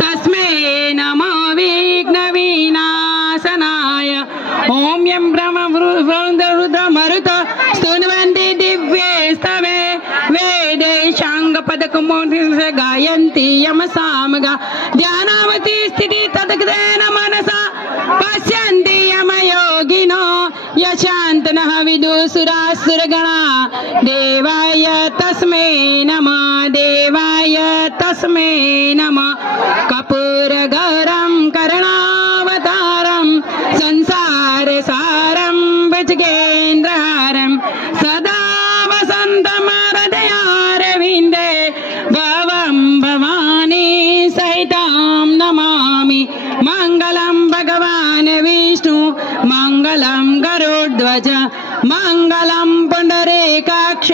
तस्मै नमो विघ्नविनाशनाय ओम यं ब्रह्मरुद्रमरुत स्तुवन्ति दिव्ये स्तवे वेदे शाङ्गपदकुमोदिसे गायन्ति यमसामगा ध्यानावति स्थिति तद्गतेन मनसा पश्यन्ति यमयोगिनो यशान्तनः विदुसुरासुरगणा देवाय तस्मै नमः देवाय तस्मै नमः कर्पूरगौरं करुणावतारं संसारसारं भुजगेन्द्रहारं सदा वसन्तं हृदयारविन्दे भवं भवानी सहितं नमामि मङ्गलं भगवान् विष्णु मङ्गलं गरुड्ध्वज मङ्गलं पुण्डरीकाक्ष